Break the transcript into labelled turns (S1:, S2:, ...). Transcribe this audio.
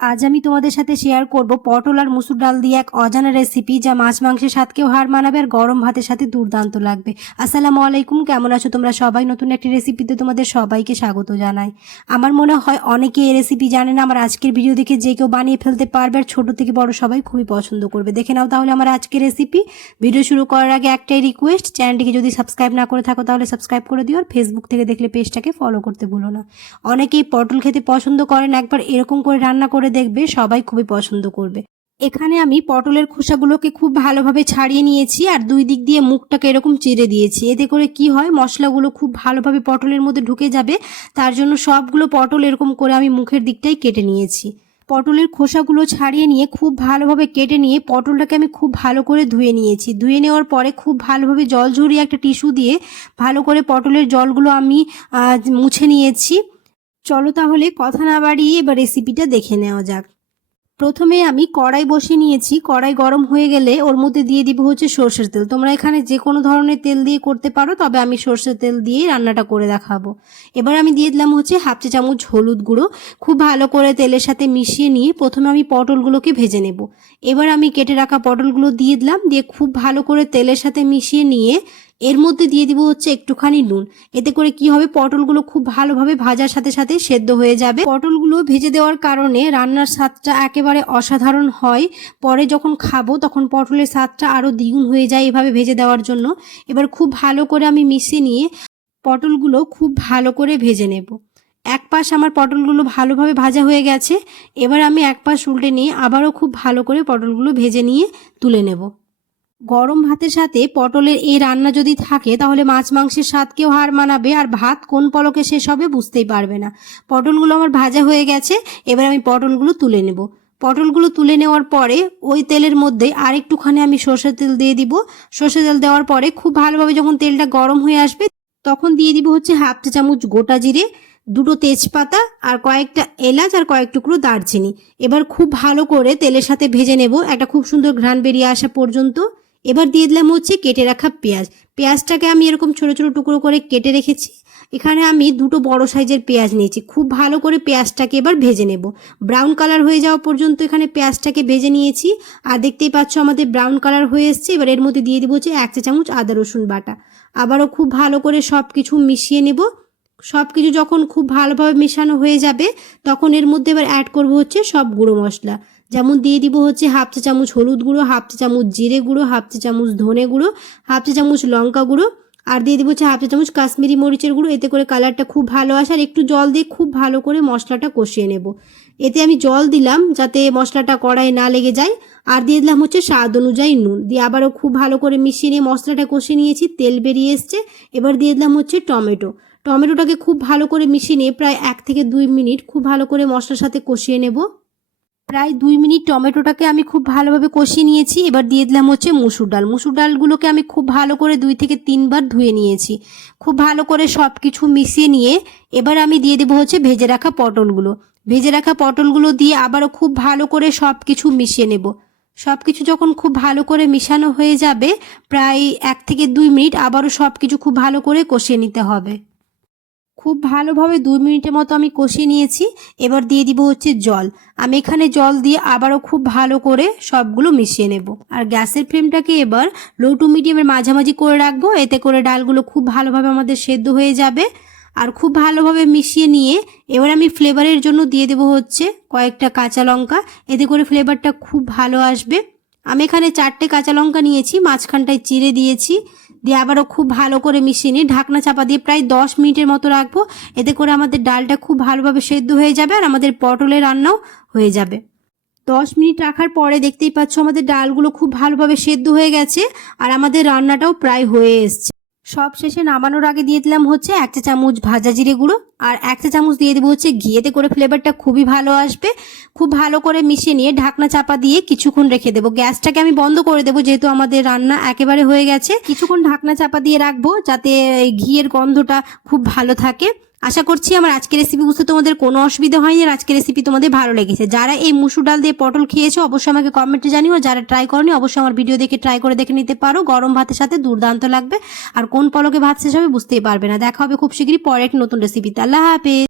S1: আজ আমি তোমাদের সাথে শেয়ার করব পটল আর মুসুর ডাল দিয়ে এক অজানা রেসিপি যা মাছ মাংসের স্বাদকেও হার মানাবে আর গরম ভাতের সাথে দুর্দান্ত লাগবে। আসসালামু আলাইকুম, কেমন আছো তোমরা? সবাই নতুন একটি রেসিপিতে তোমাদের সবাইকে স্বাগত জানাই। আমার মনে হয় অনেকে এই রেসিপি জানে না, আমার আজকের ভিডিও দেখে যে কেউ বানিয়ে ফেলতে পারবে আর ছোটো থেকে বড় সবাই খুবই পছন্দ করবে। দেখে নাও তাহলে আমার আজকের রেসিপি ভিডিও শুরু করার আগে একটাই রিকোয়েস্ট চ্যানেলটিকে যদি সাবস্ক্রাইব না করে থাকো তাহলে সাবস্ক্রাইব করে দিও আর ফেসবুক থেকে দেখলে পেজটাকে ফলো করতে ভুলো না। অনেকেই পটল খেতে পছন্দ করেন, একবার এরকম করে রান্না করে দেখবে সবাই খুবই পছন্দ করবে। এখানে আমি পটলের খোসাগুলোকে খুব ভালোভাবে ছাড়িয়ে নিয়েছি আর দুই দিক দিয়ে মুখটাকে এরকম চিড়ে দিয়েছি। এতে করে কি হয়, মশলাগুলো খুব ভালোভাবে পটলের মধ্যে ঢুকে যাবে, তার জন্য সবগুলো পটল এরকম করে আমি মুখের দিকটাই কেটে নিয়েছি। পটলের খোসাগুলো ছাড়িয়ে নিয়ে খুব ভালোভাবে কেটে নিয়ে পটলটাকে আমি খুব ভালো করে ধুয়ে নিয়েছি। ধুয়ে নেওয়ার পরে খুব ভালোভাবে জল ঝরিয়ে একটা টিস্যু দিয়ে ভালো করে পটলের জলগুলো আমি মুছে নিয়েছি। চলো তাহলে কথা না বাড়িয়ে এবার রেসিপিটা দেখে নেওয়া যাক। প্রথমে আমি কড়াই বসিয়ে নিয়েছি। কড়াই গরম হয়ে গেলে ওর মধ্যে দিয়ে দিব হচ্ছে সর্ষের তেল। তোমরা এখানে যে কোনো ধরনের তেল দিয়ে করতে পারো, তবে আমি সর্ষের তেল দিয়েই রান্নাটা করে দেখাবো। এবার আমি দিয়ে দিলাম হচ্ছে হাফ চা চামচ হলুদ গুঁড়ো। খুব ভালো করে তেলের সাথে মিশিয়ে নিয়ে প্রথমে আমি পটলগুলোকে ভেজে নেব। এবার আমি কেটে রাখা পটলগুলো দিয়ে দিলাম। দিয়ে খুব ভালো করে তেলের সাথে মিশিয়ে নিয়ে এর মধ্যে দিয়ে দিব হচ্ছে একটুখানি নুন। এতে করে কি হবে? পটলগুলো খুব ভালোভাবে ভাজার সাথে সাথে সেদ্ধ হয়ে যাবে। পটলগুলো ভেজে দেওয়ার কারণে রান্নার স্বাদটা একেবারে অসাধারণ হয়। পরে যখন খাব, তখন পটলের স্বাদটা আরও দ্বিগুণ হয়ে যায় এভাবে ভেজে দেওয়ার জন্য। এবার খুব ভালো করে আমি মিশিয়ে নিয়ে পটলগুলো খুব ভালো করে ভেজে নেব। এক পাশ আমার পটলগুলো ভালোভাবে ভাজা হয়ে গেছে। এবার আমি এক পাশ উল্টে নিয়ে আবারও খুব ভালো করে পটলগুলো ভেজে নিয়ে তুলে নেব। গরম ভাতের সাথে পটলের এই রান্না যদি থাকে, তাহলে মাছ মাংসের স্বাদকেও হার মানাবে আর ভাত কোন পলকে শেষ হবে বুঝতেই পারবে না। পটলগুলো আমার ভাজা হয়ে গেছে, এবার আমি পটলগুলো তুলে নেব। পটলগুলো তুলে নেওয়ার পরে ওই তেলের মধ্যে আরেকটুখানি আমি সর্ষের তেল দিয়ে দিব। সর্ষের তেল দেওয়ার পরে খুব ভালোভাবে যখন তেলটা গরম হয়ে আসবে, তখন দিয়ে দিব হচ্ছে হাফ চা চামচ গোটা জিরে, দুটো তেজপাতা আর কয়েকটা এলাচ আর কয়েক টুকরো দারচিনি। এবার খুব ভালো করে তেলের সাথে ভেজে নেব। একটা খুব সুন্দর ঘ্রাণ বেরিয়ে আসা পর্যন্ত। এবার দিয়ে দিলাম হচ্ছে কেটে রাখা পেঁয়াজ। পেঁয়াজটাকে আমি এরকম ছোট ছোট টুকরো করে কেটে রেখেছি। এখানে আমি দুটো বড় সাইজের পেঁয়াজ নিয়েছি। খুব ভালো করে পেঁয়াজটাকে এবার ভেজে নেব। ব্রাউন কালার হয়ে যাওয়া পর্যন্ত এখানে পেঁয়াজটাকে ভেজে নিয়েছি। আর দেখতেই পাচ্ছ আমাদের ব্রাউন কালার হয়ে এসছে। এবার এর মধ্যে দিয়ে দিব হচ্ছে এক চা চামচ আদা রসুন বাটা। আবারও খুব ভালো করে সব কিছু মিশিয়ে নেব। সব কিছু যখন খুব ভালোভাবে মেশানো হয়ে যাবে, তখন এর মধ্যে এবার অ্যাড করব হচ্ছে সব গুঁড়ো মশলা। যেমন দিয়ে দিব হচ্ছে হাফ চা চামচ হলুদ গুঁড়ো, হাফ চা চামচ জিরে গুঁড়ো, হাফ চা চামচ ধনে গুঁড়ো, হাফ চা চামচ লঙ্কা গুঁড়ো আর দিয়ে দিব হচ্ছে হাফ চা চামচ কাশ্মীরি মরিচের গুঁড়ো। এতে করে কালারটা খুব ভালো আসে আর একটু জল দিয়ে খুব ভালো করে মশলাটা কষিয়ে নেব। এতে আমি জল দিলাম যাতে মশলাটা কড়াইয়ে না লেগে যায়। আর দিয়ে দিলাম হচ্ছে স্বাদ অনুযায়ী নুন। দিয়ে আবারও খুব ভালো করে মিশিয়ে নিয়ে মশলাটা কষিয়ে নিয়েছি, তেল বেরিয়ে এসছে। এবার দিয়ে দিলাম হচ্ছে টমেটো। টমেটোটাকে খুব ভালো করে মিশিয়ে নিয়ে প্রায় এক থেকে দুই মিনিট খুব ভালো করে মশলার সাথে কষিয়ে নেব। প্রায় দুই মিনিট টমেটোটাকে আমি খুব ভালোভাবে কষিয়ে নিয়েছি। এবার দিয়ে দিলাম হচ্ছে মুসুর ডাল। মুসুর ডালগুলোকে আমি খুব ভালো করে দুই থেকে তিনবার ধুয়ে নিয়েছি। খুব ভালো করে সব কিছু মিশিয়ে নিয়ে এবার আমি দিয়ে দেবো হচ্ছে ভেজে রাখা পটলগুলো। ভেজে রাখা পটলগুলো দিয়ে আবারও খুব ভালো করে সব কিছু মিশিয়ে নেব। সব কিছু যখন খুব ভালো করে মিশানো হয়ে যাবে, প্রায় এক থেকে দুই মিনিট আবারও সব কিছু খুব ভালো করে কষিয়ে নিতে হবে। খুব ভালোভাবে দুই মিনিটের মতো আমি কষিয়ে নিয়েছি। এবার দিয়ে দিব হচ্ছে জল। আমি এখানে জল দিয়ে আবারও খুব ভালো করে সবগুলো মিশিয়ে নেব। আর গ্যাসের ফ্লেমটাকে এবার লো টু মিডিয়ামের মাঝামাঝি করে রাখব। এতে করে ডালগুলো খুব ভালোভাবে আমাদের সেদ্ধ হয়ে যাবে। আর খুব ভালোভাবে মিশিয়ে নিয়ে এবার আমি ফ্লেভারের জন্য দিয়ে দেবো হচ্ছে কয়েকটা কাঁচা লঙ্কা। এতে করে ফ্লেভারটা খুব ভালো আসবে। আমি এখানে চারটে কাঁচা লঙ্কা নিয়েছি, মাঝখানটায় চিড়ে দিয়েছি। দিয়ে আবারও খুব ভালো করে মিশিয়ে নিই ঢাকনা চাপা দিয়ে প্রায় দশ মিনিটের মতো রাখব। এতে করে আমাদের ডালটা খুব ভালোভাবে সেদ্ধ হয়ে যাবে আর আমাদের পটলের রান্নাও হয়ে যাবে। দশ মিনিট রাখার পরে দেখতেই পাচ্ছ আমাদের ডালগুলো খুব ভালোভাবে সেদ্ধ হয়ে গেছে আর আমাদের রান্নাটাও প্রায় হয়ে এসছে। সব শেষে নামানোর আগে দিয়ে দিলাম হচ্ছে এক চা চামচ ভাজা জিরে গুঁড়ো আর এক চা চামচ দিয়ে দেবো হচ্ছে ঘিয়েতে করে ফ্লেভারটা খুবই ভালো আসবে। খুব ভালো করে মিশিয়ে নিয়ে ঢাকনা চাপা দিয়ে কিছুক্ষণ রেখে দেবো। গ্যাসটাকে আমি বন্ধ করে দেবো যেহেতু আমাদের রান্না একেবারে হয়ে গেছে। কিছুক্ষণ ঢাকনা চাপা দিয়ে রাখব যাতে ঘিয়ের গন্ধটা খুব ভালো থাকে। আশা করছি আমার আজকের রেসিপি বুঝতে তোমাদের কোনো অসুবিধা হয়নি আর আজকের রেসিপি তোমাদের ভালো লেগেছে। যারা এই মুসুর ডাল দিয়ে পটল খেয়েছো, অবশ্যই আমাকে কমেন্টে জানিও। যারা ট্রাই করনি, অবশ্যই আমার ভিডিও দেখে ট্রাই করে দেখে নিতে পারো। গরম ভাতের সাথে দুর্দান্ত লাগবে। আর কোন পলকে ভাত শেষ হবে বুঝতেই পারবে না। দেখা হবে খুব শীঘ্রই পরে একটি নতুন রেসিপিতে আল্লাহ হাফেজ।